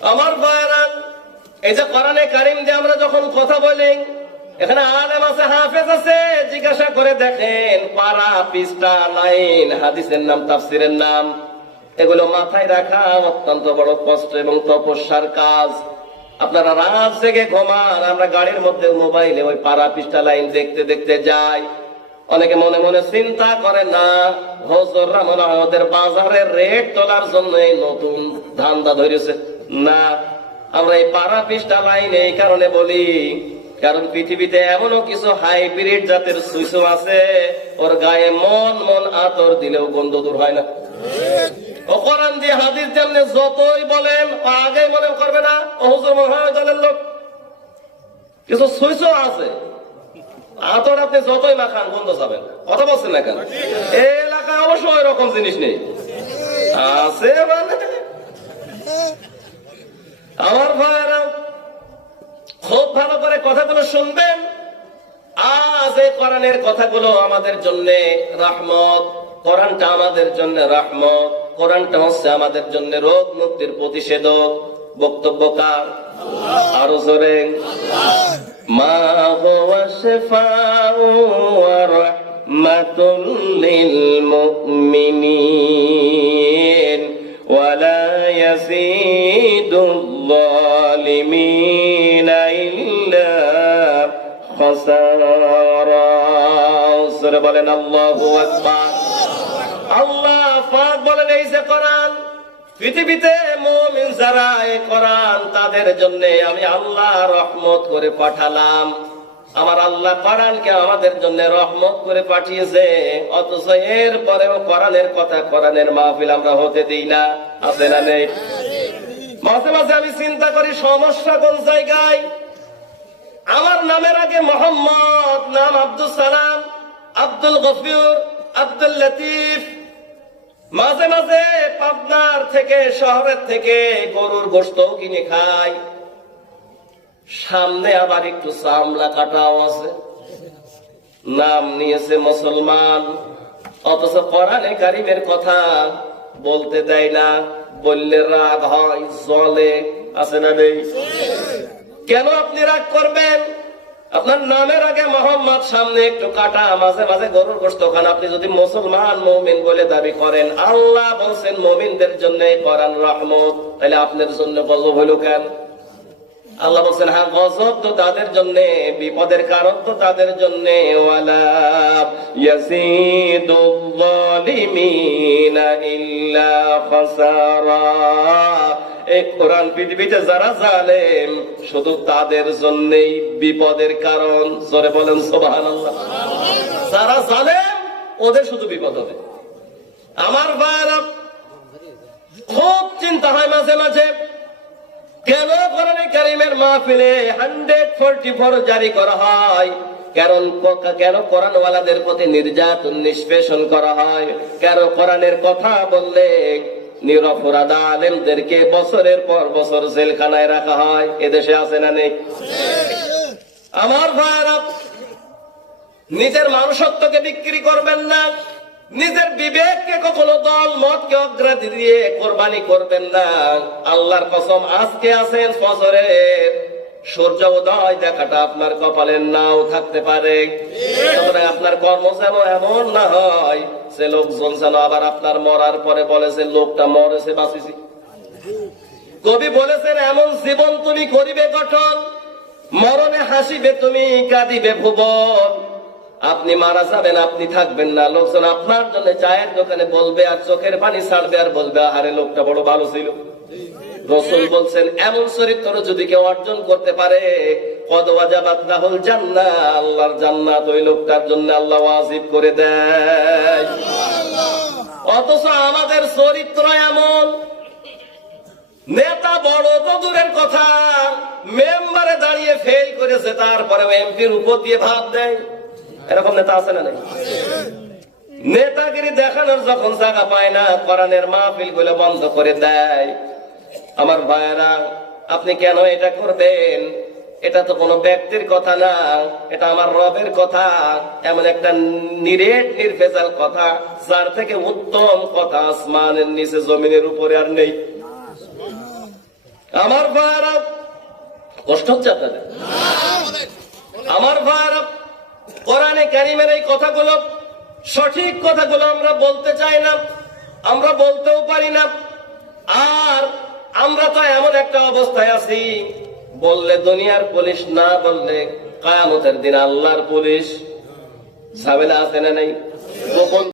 আমার ভাইরা এই যে কোরআনে কারিম দিয়ে আমরা যখন কথা বলি, এখানে আলেম আছে, হাফেজ আছে, জিজ্ঞাসা করে দেখেন, পারা পিস্টা লাইন, হাদিসের নাম, তাফসিরের নাম, এগুলো মাথায় রাখা অত্যন্ত বড় কষ্ট এবং তপস্যার কাজ। আপনারা রাত জেগে ঘুমান, আমরা গাড়ির মধ্যে মোবাইলে ওই পারা পিস্টা লাইন দেখতে দেখতে যাই। অনেকে মনে মনে চিন্তা করে, না, হজররা মনে হয় ওদের বাজারের রেট তোলার জন্য নতুন ধান্দা ধরেছে। না, আমরা এই পাড়া পিসটা লাইন এই কারণে বলি, কারণ পৃথিবীতে এমনও কিছু হাইব্রিড জাতের সুইসো আছে, ওর গায়ে মন মন আতর দিলেও গন্ধ দূর হয় না। যতই বলেন, ও আগেই মনে করবে না লোক। কিছু আছে যতই মাখান বলছেন না কেন? এই এলাকায় অবশ্য ওই রকম জিনিস নেই। আছে মানে? আমার ভাইয়েরা খুব ভালো করে কথাগুলো শুনবেন। আজ এই কোরআনের কথাগুলো আমাদের জন্য রহমত, কোরআনটা আমাদের জন্য রহমত, কোরআনটা হচ্ছে আমাদের জন্য রোগ মুক্তির প্রতিষেধক। বক্তব্য কার? আরও জোরে। মা ওয়া الظالمين إلا خسارا সরে বলেন আল্লাহু আকবার আল্লাহ পাক বলেন এই যে কোরআন পৃথিবীতে মুমিন যারা এই কোরআন তাদের জন্য আমি আল্লাহ রহমত করে পাঠালাম আমার আল্লাহ কোরআনকে আমাদের জন্য রহমত করে পাঠিয়েছে অথচ এর পরেও কোরআনের কথা কোরআনের মাহফিল আমরা হতে দিই না আছে না নেই মাঝে মাঝে আমি চিন্তা করি, সমস্যা কোন জায়গায়? আমার নামের আগে মোহাম্মদ, নাম আব্দুল সালাম, আব্দুল গফির আব্দুল লতিফ। মাঝে মাঝে পাবনার থেকে, শহরের থেকে গরুর গোস্ত কিনে খাই। সামনে আবার একটু চামড়া কাটাও আছে। নাম নিয়েছে মুসলমান। অথচ কোরআনে কারিমের কথা বলতে দেয় না বললে রাগ হয়, জলে। আছে না নেই? কেন আপনি রাগ করবেন? আপনার নামের আগে মোহাম্মদ সামনে একটু কাটা, মাঝে মাঝে গরুর গোস্ত খান আপনি যদি মুসলমান, মমিন বলে দাবি করেন, আল্লাহ বলছেন মমিনদের জন্য করান রহমত। তাহলে আপনার জন্য গজব হইল কেন? আল্লাহ বলছেন হ্যাঁ গজব তো তাদের জন্য, বিপদের কারণ তো তাদের জন্য। ওয়ালা ইয়াসিদুল যালিমিনা ইল্লা খাসারা এই কোরআন পৃথিবীতে যারা জালেম, শুধু তাদের জন্যই বিপদের কারণ। জোরে বলেন, সুবহানাল্লাহ। যারা জালেম, ওদের শুধু বিপদ হবে। আমার ভাইরা খুব চিন্তা হয় মাঝে মাঝে, কেন কোরআনে কারিমের মাহফিলে হান্ড্রেড ফোরটি ফোর জারি করা হয়? নির্যাতন করা হয়? কেন কোরআনের কথা বললে আলেমদেরকে বছরের পর বছর জেলখানায় রাখা হয়? এদেশে আছে না নেই? আমার ভাইরা নিজের মানুষত্বকে বিক্রি করবেন না, নিজের বিবেককে কখনো দল, মতকে অগ্রাধি দিয়ে কোরবানি করবেন না। আল্লাহর কসম, আজকে আছেন ফজরের। সূর্য উদয় দেখাটা আপনার কপালের নাও থাকতে পারে। আপনার কর্ম যেন এমন না হয়, সে লোকজন যেন আবার আপনার মরার পরে বলেছে লোকটা মরেছে বাঁচিছি কবি বলেছেন, এমন জীবন তুমি করিবে গঠন মরণে হাসিবে তুমি, কাঁদিবে ভুবন। আপনি মারা যাবেন, আপনি থাকবেন না। লোকজন আপনার জন্য চায়ের দোকানে বলবে, আর চোখের পানি ছাড়বে আর বলবে আরে লোকটা বড় ভালো ছিল। রসুল বলছেন, এমন চরিত্র যদি কেউ অর্জন করতে পারে আল্লাহর জান্নাত ওই লোকটার জন্য আল্লাহ ওয়াজিব করে দেয়। অথচ আমাদের চরিত্র এমন। নেতা বড় তো দূরের কথা, মেম্বারে দাঁড়িয়ে ফেল করেছে তারপরে এমপির উপর দিয়ে ভাত দেয়। এরকম নেতা আছে না নেতাগিরি দেখানোর যখন জায়গা পায় না, কোরআনের মাহফিলগুলো বন্ধ করে দেয়। আমার ভাইয়েরা, আপনি কেন এটা করবেন? এটা তো কোনো ব্যক্তির কথা না, এটা আমার রবের কথা। এমন একটা নিরেট, নির্ভেজাল কথা, যার থেকে উত্তম কথা আসমানের নিচে জমিনের উপরে আর নেই। আমার ভাইয়ারা, কষ্ট হচ্ছে আপনাদের? আমার ভাইয়ারা, কোরআনে কারিমের এই কথাগুলো, সঠিক কথাগুলো আমরা বলতে চাই না, আমরা বলতেও পারি না। আর আমরা তো এমন একটা অবস্থায় আছি, বললে দুনিয়ার পুলিশ, না বললে কায়ামতের দিন আল্লাহর পুলিশ। সাবেলা আছে না নাই?